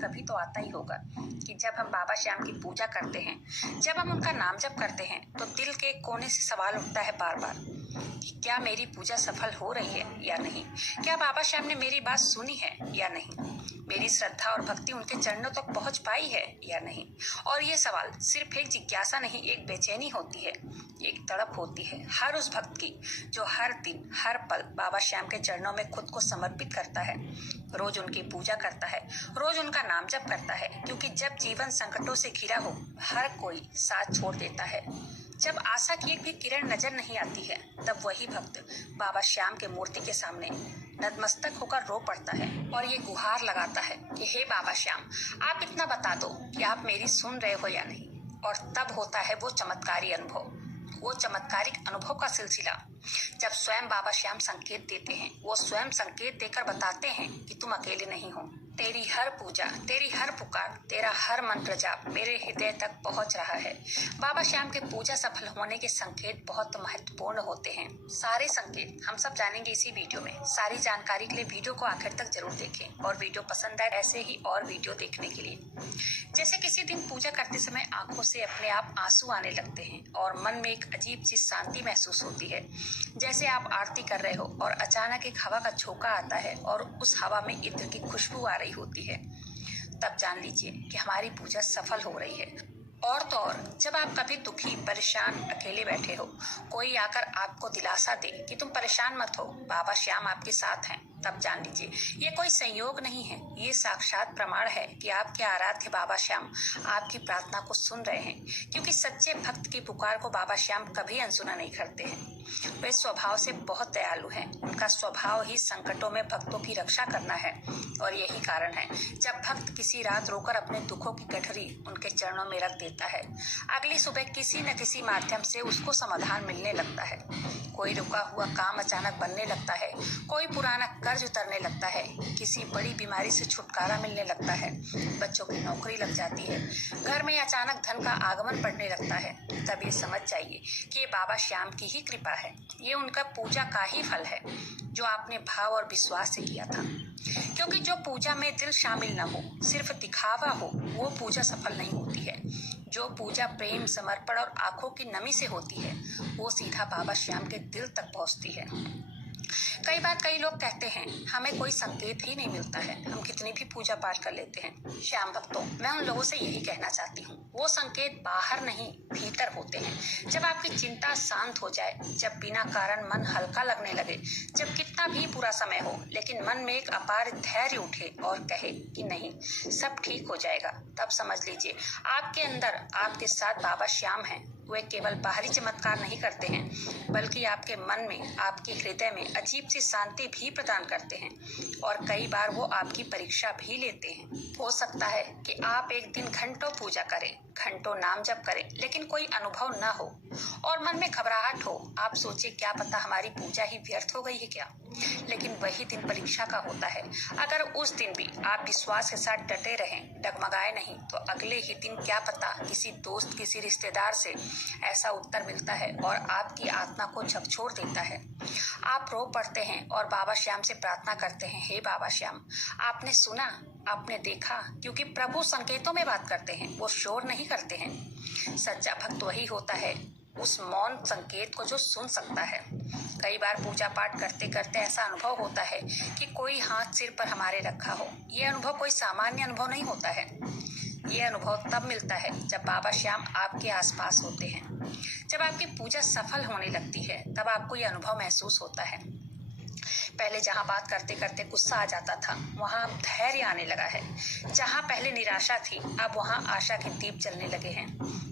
कभी तो आता ही होगा कि जब हम बाबा श्याम की पूजा करते हैं, जब हम उनका नाम जप करते हैं, तो दिल के कोने से सवाल उठता है बार बार कि क्या मेरी पूजा सफल हो रही है या नहीं, क्या बाबा श्याम ने मेरी बात सुनी है या नहीं, मेरी श्रद्धा और भक्ति उनके चरणों तक पहुंच पाई है या नहीं। और ये सवाल सिर्फ एक जिज्ञासा नहीं, एक बेचैनी होती है, एक तड़प होती है हर उस भक्त की जो हर दिन हर पल बाबा श्याम के चरणों में खुद को समर्पित करता है, रोज उनकी पूजा करता है, रोज उनका नाम जप करता है। क्योंकि जब जीवन संकटों से घिरा हो, हर कोई साथ छोड़ देता है, जब आशा की एक भी किरण नजर नहीं आती है, तब वही भक्त बाबा श्याम के मूर्ति के सामने नतमस्तक होकर रो पड़ता है और ये गुहार लगाता है कि हे बाबा श्याम, आप इतना बता दो कि आप मेरी सुन रहे हो या नहीं। और तब होता है वो चमत्कारी अनुभव, वो चमत्कारिक अनुभव का सिलसिला, जब स्वयं बाबा श्याम संकेत देते हैं। वो स्वयं संकेत देकर बताते हैं कि तुम अकेले नहीं हो, तेरी हर पूजा, तेरी हर पुकार, तेरा हर मंत्र जाप मेरे हृदय तक पहुंच रहा है। बाबा श्याम के पूजा सफल होने के संकेत बहुत महत्वपूर्ण होते हैं। सारे संकेत हम सब जानेंगे इसी वीडियो में। सारी जानकारी के लिए वीडियो को आखिर तक जरूर देखें और वीडियो पसंद आए ऐसे ही और वीडियो देखने के लिए। जैसे किसी दिन पूजा करते समय आंखों से अपने आप आंसू आने लगते हैं और मन में एक अजीब सी शांति महसूस होती है। जैसे आप आरती कर रहे हो और अचानक एक हवा का झोंका आता है और उस हवा में इत्र की खुशबू आ रही होती है, तब जान लीजिए कि हमारी पूजा सफल हो रही है। और तो और जब आप कभी दुखी, परेशान, अकेले बैठे हो, कोई आकर आपको दिलासा दे कि तुम परेशान मत हो, बाबा श्याम आपके साथ हैं, तब जान लीजिए ये कोई संयोग नहीं है, ये साक्षात प्रमाण है कि आपके आराध्य बाबा श्याम आपकी प्रार्थना को सुन रहे हैं। क्योंकि सच्चे भक्त की पुकार को बाबा श्याम कभी अनसुना नहीं करते हैं। वे स्वभाव से बहुत दयालु हैं। उनका स्वभाव ही संकटों में भक्तों की रक्षा करना है। और यही कारण है जब भक्त किसी रात रोकर अपने दुखों की गठरी उनके चरणों में रख देता है, अगली सुबह किसी न किसी माध्यम से उसको समाधान मिलने लगता है। कोई रुका हुआ काम अचानक बनने लगता है, कोई पुराना कर्ज उतरने लगता है, किसी बड़ी बीमारी से छुटकारा मिलने लगता है, बच्चों की नौकरी लग जाती है, घर में अचानक धन का आगमन बढ़ने लगता है। तब ये समझ जाइए कि ये बाबा श्याम की ही कृपा है, ये उनका पूजा का ही फल है जो आपने भाव और विश्वास से किया था। क्योंकि जो पूजा में दिल शामिल न हो, सिर्फ दिखावा हो, वो पूजा सफल नहीं होती है। जो पूजा प्रेम, समर्पण और आंखों की नमी से होती है, वो सीधा बाबा श्याम के दिल तक पहुंचती है। कई बार कई लोग कहते हैं हमें कोई संकेत ही नहीं मिलता है, हम कितनी भी पूजा पाठ कर लेते हैं। श्याम भक्तों, मैं उन लोगों से यही कहना चाहती हूँ, वो संकेत बाहर नहीं भीतर होते हैं। जब आपकी चिंता शांत हो जाए, जब बिना कारण मन हल्का लगने लगे, जब कितना भी बुरा समय हो लेकिन मन में एक अपार धैर्य उठे और कहे कि नहीं, सब ठीक हो जाएगा, तब समझ लीजिए आपके अंदर आपके साथ बाबा श्याम हैं। वे केवल बाहरी चमत्कार नहीं करते हैं, बल्कि आपके मन में, आपके हृदय में अजीब सी शांति भी प्रदान करते हैं। और कई बार वो आपकी परीक्षा भी लेते हैं। हो सकता है कि आप एक दिन घंटों पूजा करें, घंटों नाम जप करें, लेकिन कोई अनुभव न हो और मन में घबराहट हो। आप सोचे क्या पता हमारी पूजा ही व्यर्थ हो गई है क्या। लेकिन वही दिन परीक्षा का होता है। अगर उस दिन भी आप विश्वास के साथ डटे रहें, डगमगाए नहीं, तो अगले ही दिन क्या पता किसी दोस्त, किसी रिश्तेदार से ऐसा उत्तर मिलता है और आपकी आत्मा को झकझोर देता है। आप रो पड़ते हैं और बाबा श्याम से प्रार्थना करते हैं, हे बाबा श्याम, आपने सुना, आपने देखा। क्योंकि प्रभु संकेतों में बात करते हैं, वो शोर नहीं करते हैं। सच्चा भक्त वही होता है, उस मौन संकेत को जो सुन सकता है। कई बार पूजा पाठ करते करते ऐसा अनुभव होता है कि कोई हाथ सिर पर हमारे रखा हो। ये अनुभव कोई सामान्य अनुभव नहीं होता है। ये अनुभव तब मिलता है जब बाबा श्याम आपके आसपास होते हैं। जब आपकी पूजा सफल होने लगती है, तब आपको ये अनुभव महसूस होता है। पहले जहाँ बात करते करते गुस्सा आ जाता था, वहाँ अब धैर्य आने लगा है। जहाँ पहले निराशा थी, अब वहाँ आशा के दीप जलने लगे हैं।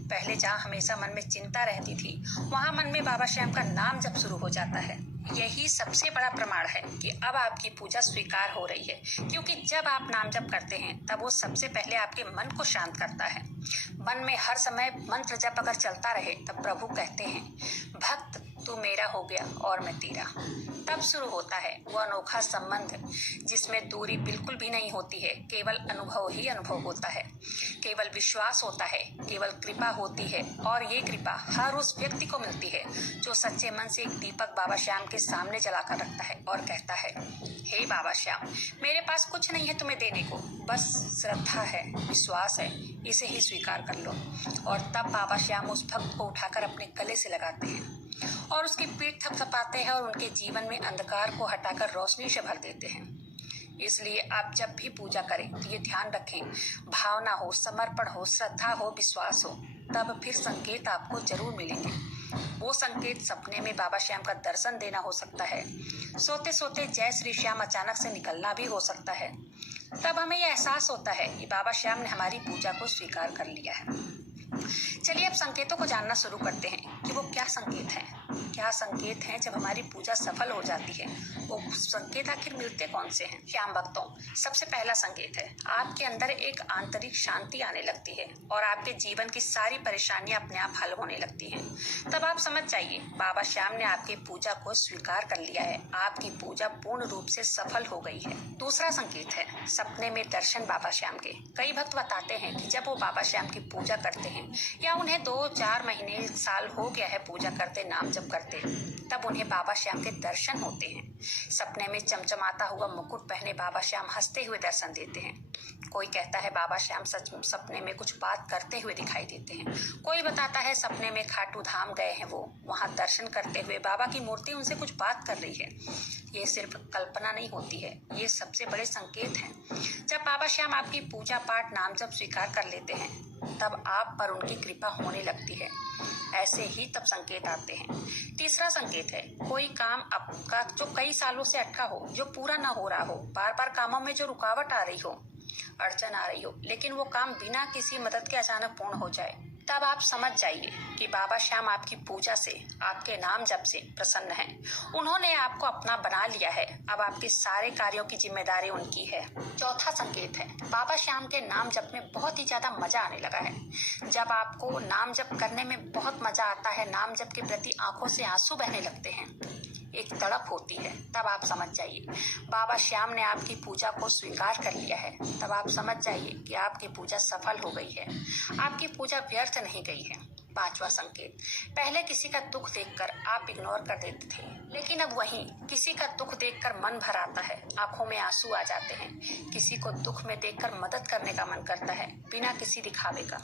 पहले जहाँ हमेशा मन में चिंता रहती थी, वहाँ मन में बाबा श्याम का नाम जब शुरू हो जाता है। यही सबसे बड़ा प्रमाण है कि अब आपकी पूजा स्वीकार हो रही है। क्योंकि जब आप नाम जप करते हैं, तब वो सबसे पहले आपके मन को शांत करता है। मन में हर समय मंत्र जप अगर चलता रहे, तब प्रभु कहते हैं, भक्त तू मेरा हो गया और मैं तेरा। तब शुरू होता है वो अनोखा संबंध जिसमें दूरी बिल्कुल भी नहीं होती है, केवल अनुभव ही अनुभव होता है, केवल विश्वास होता है, केवल कृपा होती है। और ये कृपा हर उस व्यक्ति को मिलती है जो सच्चे मन से एक दीपक बाबा श्याम के सामने जलाकर रखता है और कहता है, हे बाबा श्याम, मेरे पास कुछ नहीं है तुम्हें देने को, बस श्रद्धा है, विश्वास है, इसे ही स्वीकार कर लो। और तब बाबा श्याम उस भक्त को उठाकर अपने गले से लगाते हैं और उसकी पीठ थपथपाते हैं और उनके जीवन में अंधकार को हटाकर रोशनी से भर देते हैं। इसलिए आप जब भी पूजा करें तो ये ध्यान रखें, भावना हो, समर्पण हो, श्रद्धा हो, विश्वास हो, तब फिर संकेत आपको जरूर मिलेंगे। वो संकेत सपने में बाबा श्याम का दर्शन देना हो सकता है, सोते सोते जय श्री श्याम अचानक से निकलना भी हो सकता है। तब हमें यह एहसास होता है कि बाबा श्याम ने हमारी पूजा को स्वीकार कर लिया है। चलिए अब संकेतों को जानना शुरू करते हैं कि वो क्या संकेत हैं। क्या संकेत हैं जब हमारी पूजा सफल हो जाती है, वो संकेत आखिर मिलते कौन से हैं? श्याम भक्तों, सबसे पहला संकेत है आपके अंदर एक आंतरिक शांति आने लगती है और आपके जीवन की सारी परेशानियां अपने आप हल होने लगती हैं। तब आप समझ जाइए बाबा श्याम ने आपकी पूजा को स्वीकार कर लिया है, आपकी पूजा पूर्ण रूप से सफल हो गई है। दूसरा संकेत है सपने में दर्शन बाबा श्याम के। कई भक्त बताते हैं कि जब वो बाबा श्याम की पूजा करते हैं या उन्हें 2-4 महीने साल हो गया है पूजा करते, नाम जप करते, तब उन्हें बाबा श्याम के दर्शन होते हैं। सपने में चमचमाता हुआ मुकुट पहने बाबा श्याम हंसते हुए दर्शन देते हैं। कोई कहता है बाबा श्याम सच सपने में कुछ बात करते हुए दिखाई देते हैं। कोई बताता है सपने में खाटू धाम गए हैं वो, वहां दर्शन करते हुए बाबा की मूर्ति उनसे कुछ बात कर रही है। ये सिर्फ कल्पना नहीं होती है, ये सबसे बड़े संकेत हैं। जब बाबा श्याम आपकी पूजा पाठ नाम जप स्वीकार कर लेते हैं तब आप पर उनकी कृपा होने लगती है। ऐसे ही तब संकेत आते हैं। तीसरा संकेत है कोई काम आपका जो कई सालों से अटका हो, जो पूरा ना हो रहा हो, बार बार कामों में जो रुकावट आ रही हो, अड़चन आ रही हो, लेकिन वो काम बिना किसी मदद के अचानक पूर्ण हो जाए, तब आप समझ जाइए कि बाबा श्याम आपकी पूजा से, आपके नाम जप से प्रसन्न हैं। उन्होंने आपको अपना बना लिया है, अब आपके सारे कार्यों की जिम्मेदारी उनकी है। चौथा संकेत है बाबा श्याम के नाम जप में बहुत ही ज्यादा मजा आने लगा है। जब आपको नाम जप करने में बहुत मजा आता है, नाम जप के प्रति आंखों से आंसू बहने लगते हैं, एक तड़प होती है, तब आप समझ जाइए बाबा श्याम ने आपकी पूजा को स्वीकार कर लिया है। तब आप समझ जाइए कि आपकी पूजा सफल हो गई है, आपकी पूजा व्यर्थ नहीं गई है। पांचवा संकेत, पहले किसी का दुख देखकर आप इग्नोर कर देते थे, लेकिन अब वहीं किसी का दुख देखकर मन भर आता है, आंखों में आंसू आ जाते हैं। किसी को दुख में देखकर मदद करने का मन करता है बिना किसी दिखावे का।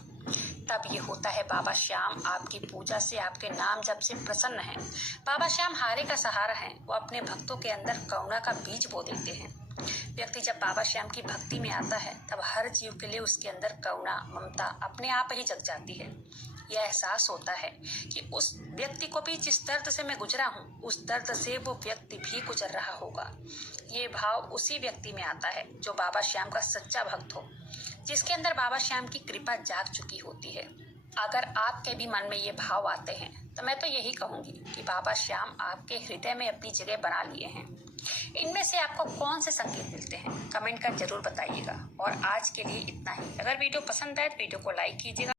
तब ये होता है बाबा श्याम आपकी पूजा से, आपके नाम जप से प्रसन्न हैं। बाबा श्याम हारे का सहारा हैं, वो अपने भक्तों के अंदर करुणा का बीज बो देते हैं। व्यक्ति जब बाबा श्याम की भक्ति में आता है तब हर जीव के लिए उसके अंदर करुणा, ममता अपने आप ही जग जाती है। यह एहसास होता है कि उस व्यक्ति को भी जिस दर्द से मैं गुजरा हूँ, उस दर्द से वो व्यक्ति भी गुजर रहा होगा। ये भाव उसी व्यक्ति में आता है जो बाबा श्याम का सच्चा भक्त हो, जिसके अंदर बाबा श्याम की कृपा जाग चुकी होती है। अगर आपके भी मन में ये भाव आते हैं तो मैं तो यही कहूंगी कि बाबा श्याम आपके हृदय में अपनी जगह बना लिए हैं। इनमें से आपको कौन से संकेत मिलते हैं, कमेंट कर जरूर बताइएगा। और आज के लिए इतना ही। अगर वीडियो पसंद आए तो वीडियो को लाइक कीजिएगा।